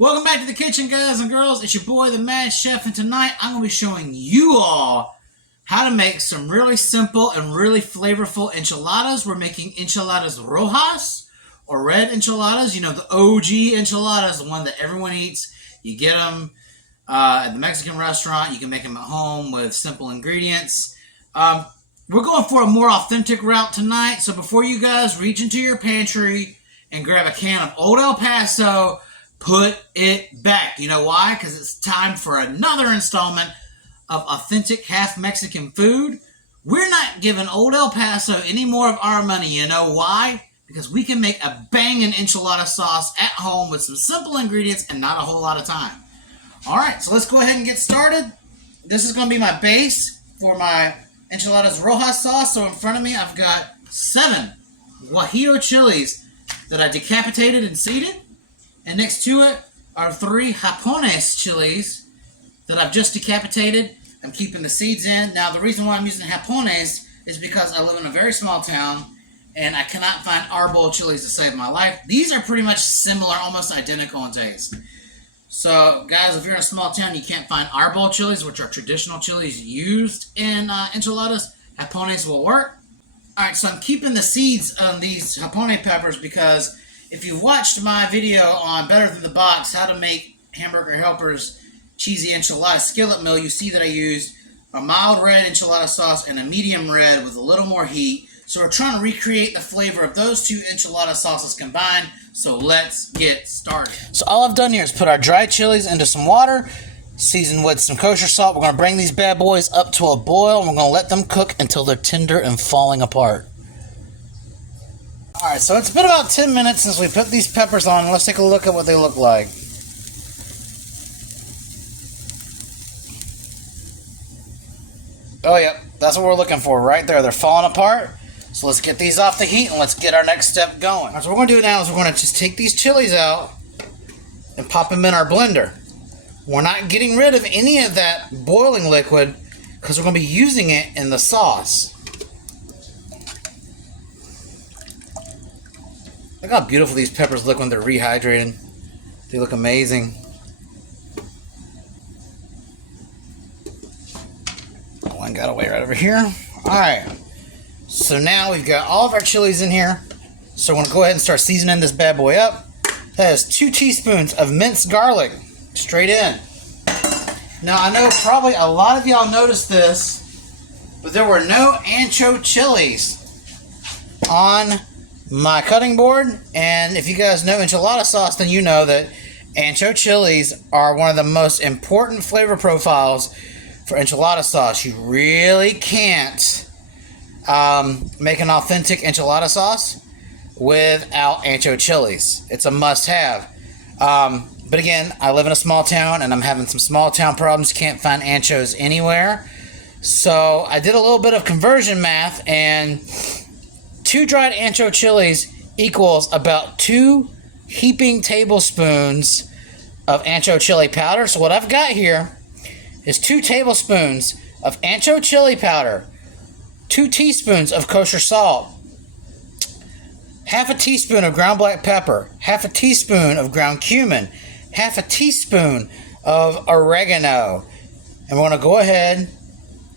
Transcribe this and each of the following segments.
Welcome back to the kitchen, guys and girls. It's your boy, the Mad Chef, and tonight I'm going to be showing you all how to make some really simple and really flavorful enchiladas. We're making enchiladasrojas, or red enchiladas. You know, the OG enchiladas, the one that everyone eats. You get them at the Mexican restaurant. You can make them at home with simple ingredients. We're going for a more authentic route tonight. So before you guys reach into your pantry and grab a can of Old El Paso, put it back. You know why? Because it's time for another installment of authentic half Mexican food. We're not giving Old El Paso any more of our money. You know why? Because we can make a banging enchilada sauce at home with some simple ingredients and not a whole lot of time. Alright, so let's go ahead and get started. This is going to be my base for my enchiladasrojas sauce. So in front of me I've got 7 guajillo chilies that I decapitated and seeded. And next to it are 3 Japones chilies that I've just decapitated. I'm keeping the seeds in. Now, the reason why I'm using Japones is because I live in a very small town and I cannot find arbol chilies to save my life. These are pretty much similar, almost identical in taste. So, guys, if you're in a small town, you can't find arbol chilies, which are traditional chilies used in enchiladas. Japones will work. All right, so I'm keeping the seeds on these Japone peppers because if you've watched my video on Better Than the Box, how to make Hamburger Helper's cheesy enchilada skillet meal, you see that I used a mild red enchilada sauce and a medium red with a little more heat. So we're trying to recreate the flavor of those 2 enchilada sauces combined. So let's get started. So all I've done here is put our dried chilies into some water, seasoned with some kosher salt. We're going to bring these bad boys up to a boil, and we're going to let them cook until they're tender and falling apart. Alright, so it's been about 10 minutes since we put these peppers on. Let's take a look at what they look like. Oh, yep, that's what we're looking for right there. They're falling apart. So let's get these off the heat and let's get our next step going. Alright, so what we're going to do now is we're going to just take these chilies out and pop them in our blender. We're not getting rid of any of that boiling liquid because we're going to be using it in the sauce. Look how beautiful these peppers look when they're rehydrated. They look amazing. One got away right over here. Alright. So now we've got all of our chilies in here. So we're going to go ahead and start seasoning this bad boy up. That is 2 teaspoons of minced garlic. Straight in. Now I know probably a lot of y'all noticed this, but there were no ancho chilies on my cutting board. And if you guys know enchilada sauce, then you know that ancho chilies are one of the most important flavor profiles for enchilada sauce. You really can't make an authentic enchilada sauce without ancho chilies. It's a must-have. But again, I live in a small town and I'm having some small town problems. Can't find anchos anywhere. So I did a little bit of conversion math, and 2 dried ancho chilies equals about 2 heaping tablespoons of ancho chili powder. So what I've got here is 2 tablespoons of ancho chili powder, 2 teaspoons of kosher salt, half a teaspoon of ground black pepper, half a teaspoon of ground cumin, half a teaspoon of oregano. And we're going to go ahead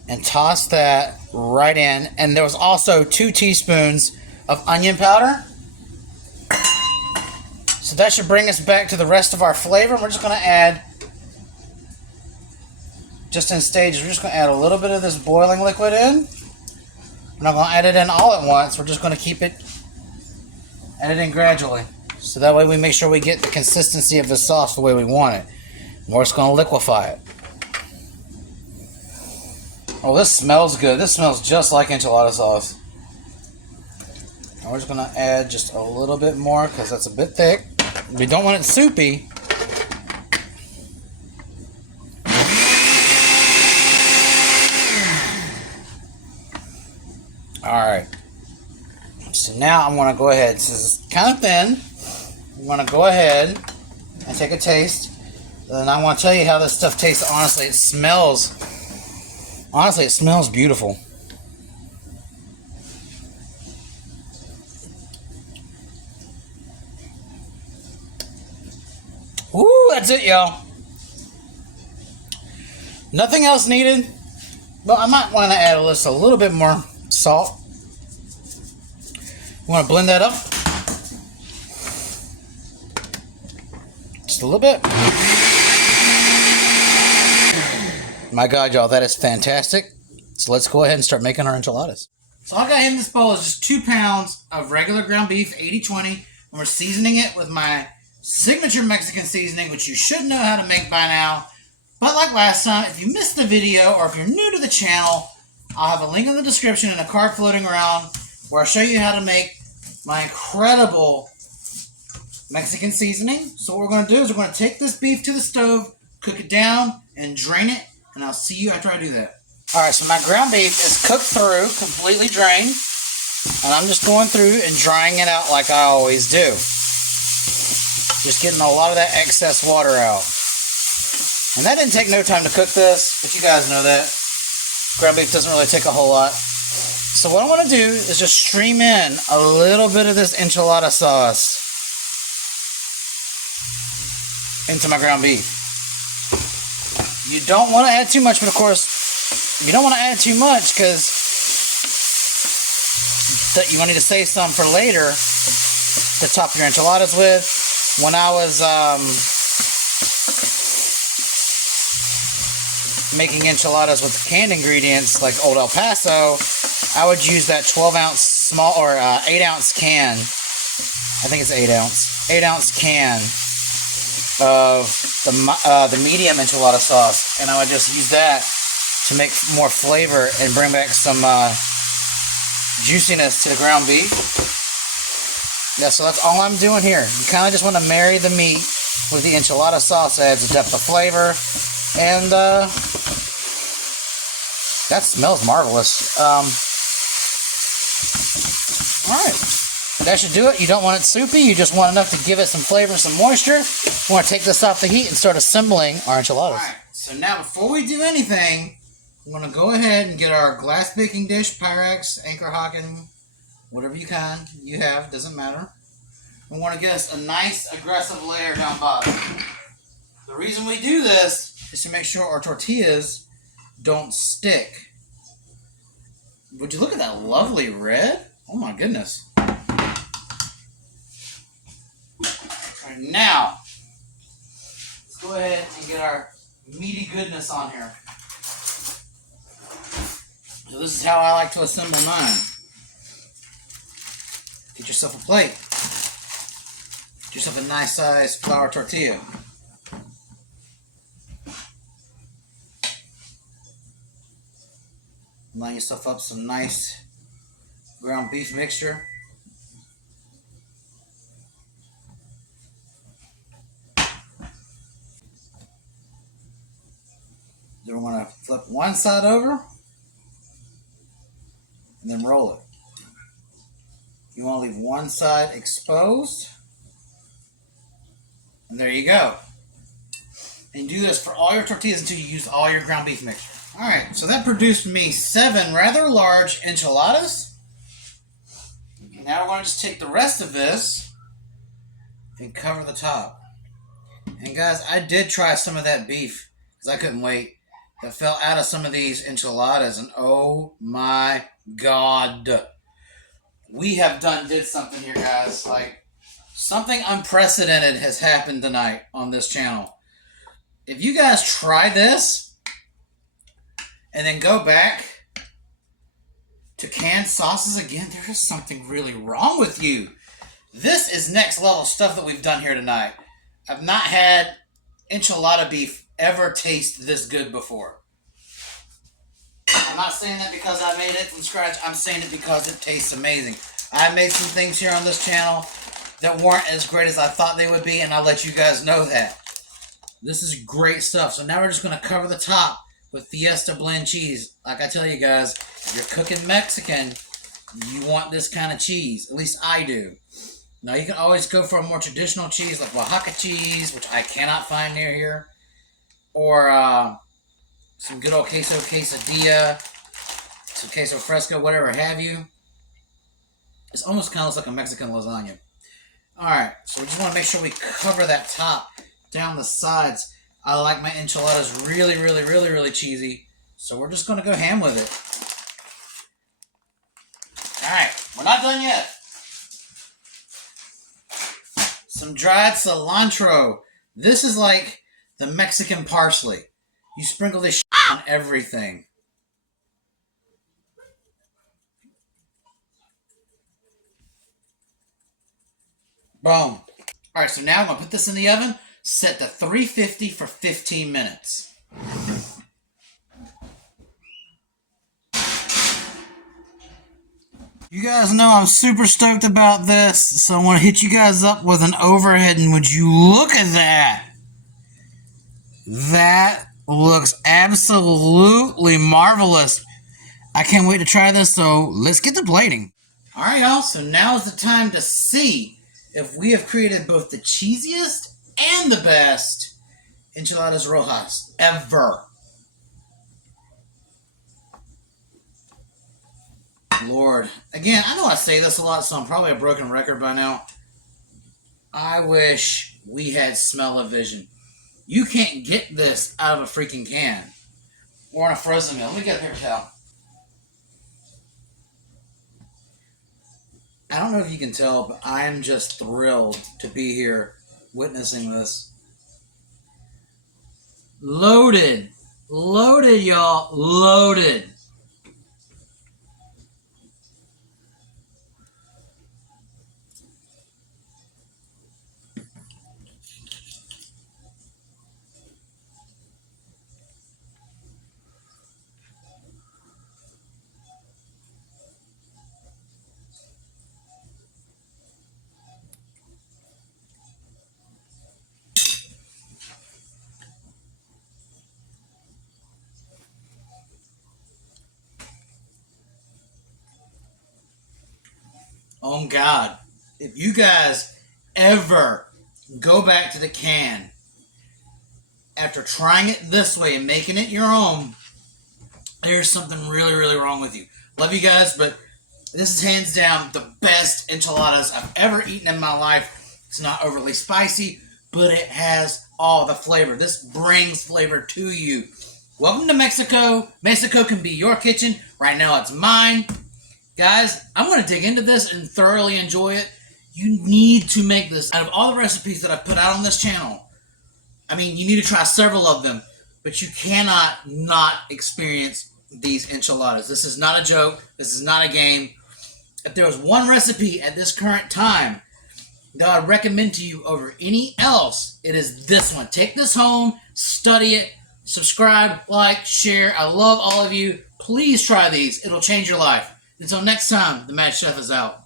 and toss that right in. And there was also 2 teaspoons of onion powder. So that should bring us back to the rest of our flavor. We're just going to add, just in stages, we're just going to add a little bit of this boiling liquid in. We're not going to add it in all at once. We're just going to keep it, add it in gradually. So that way we make sure we get the consistency of the sauce the way we want it. And we're just going to liquefy it. Oh, this smells good. This smells just like enchilada sauce. And we're just going to add just a little bit more because that's a bit thick. We don't want it soupy. Alright. So now I'm going to go ahead. This is kind of thin. I'm going to go ahead and take a taste. And I want to tell you how this stuff tastes. Honestly, it smells beautiful. Ooh, That's it, y'all. Nothing else needed. Well, I might want to add a little bit more salt. We want to blend that up. Just a little bit. My God, y'all, that is fantastic. So let's go ahead and start making our enchiladas. So all I got in this bowl is just 2 pounds of regular ground beef, 80-20. And we're seasoning it with my signature Mexican seasoning, which you should know how to make by now. But like last time, if you missed the video or if you're new to the channel, I'll have a link in the description and a card floating around where I'll show you how to make my incredible Mexican seasoning. So what we're going to do is we're going to take this beef to the stove, cook it down, and drain it. And I'll see you after I do that. Alright, so my ground beef is cooked through, completely drained. And I'm just going through and drying it out like I always do. Just getting a lot of that excess water out. And that didn't take no time to cook this, but you guys know that. Ground beef doesn't really take a whole lot. So what I want to do is just stream in a little bit of this enchilada sauce into my ground beef. You don't want to add too much, but of course, you don't want to add too much because you want to save some for later to top your enchiladas with. When I was making enchiladas with canned ingredients like Old El Paso, I would use that 12-ounce small or 8-ounce can. I think it's 8-ounce can of the medium enchilada sauce, and I would just use that to make more flavor and bring back some juiciness to the ground beef. Yeah, so that's all I'm doing here. You kind of just want to marry the meat with the enchilada sauce. It adds a depth of flavor, and that smells marvelous. Alright, that should do it. You don't want it soupy. You just want enough to give it some flavor, some moisture. We want to take this off the heat and start assembling our enchiladas. Alright, so now before we do anything, I'm going to go ahead and get our glass baking dish, Pyrex, Anchor Hocking, whatever you have, doesn't matter. We want to get us a nice aggressive layer down bottom. The reason we do this is to make sure our tortillas don't stick. Would you look at that lovely red? Oh my goodness. Alright, now, let's go ahead and get our meaty goodness on here. So this is how I like to assemble mine. Get yourself a plate. Get yourself a nice size flour tortilla. Line yourself up some nice ground beef mixture. Then we're going to flip one side over and then roll it. You want to leave one side exposed. And there you go. And do this for all your tortillas until you use all your ground beef mixture. Alright, so that produced me 7 rather large enchiladas. Now we're going to just take the rest of this and cover the top. And guys, I did try some of that beef because I couldn't wait. That fell out of some of these enchiladas, and oh my God. We have did something here, guys. Like, something unprecedented has happened tonight on this channel. If you guys try this and then go back to canned sauces again, there is something really wrong with you. This is next level stuff that we've done here tonight. I've not had enchilada beef ever taste this good before. I'm not saying that because I made it from scratch. I'm saying it because it tastes amazing. I made some things here on this channel that weren't as great as I thought they would be, and I'll let you guys know that. This is great stuff. So now we're just going to cover the top with Fiesta blend cheese. Like I tell you guys, if you're cooking Mexican, you want this kind of cheese. At least I do. Now you can always go for a more traditional cheese like Oaxaca cheese, which I cannot find near here. Or some good old quesadilla, some queso fresco, whatever have you. It's almost kind of looks like a Mexican lasagna. Alright, so we just want to make sure we cover that top down the sides. I like my enchiladas really, really, really, really cheesy. So we're just going to go ham with it. Alright, we're not done yet. Some dried cilantro. This is like the Mexican parsley. You sprinkle this shit on everything. Boom. Alright, so now I'm going to put this in the oven, set to 350 for 15 minutes. You guys know I'm super stoked about this, so I want to hit you guys up with an overhead, and would you look at that? That looks absolutely marvelous. I can't wait to try this, so let's get to plating. Alright, y'all, so now is the time to see if we have created both the cheesiest and the best enchiladas rojas ever. Lord. Again, I know I say this a lot, so I'm probably a broken record by now. I wish we had smell-o-vision. You can't get this out of a freaking can. Or in a frozen meal. Let me get a paper towel. I don't know if you can tell, but I am just thrilled to be here witnessing this. Loaded. Loaded, y'all. Loaded. Oh God, if you guys ever go back to the can after trying it this way and making it your own, there's something really, really wrong with you. Love you guys, but this is hands down the best enchiladas I've ever eaten in my life. It's not overly spicy, but it has all the flavor. This brings flavor to you. Welcome to Mexico. Mexico can be your kitchen. Right now it's mine. Guys, I'm going to dig into this and thoroughly enjoy it. You need to make this. Out of all the recipes that I've put out on this channel, I mean, you need to try several of them, but you cannot not experience these enchiladas. This is not a joke. This is not a game. If there was one recipe at this current time that I'd recommend to you over any else, it is this one. Take this home, study it, subscribe, like, share. I love all of you. Please try these. It'll change your life. Until next time, the Mad Chef is out.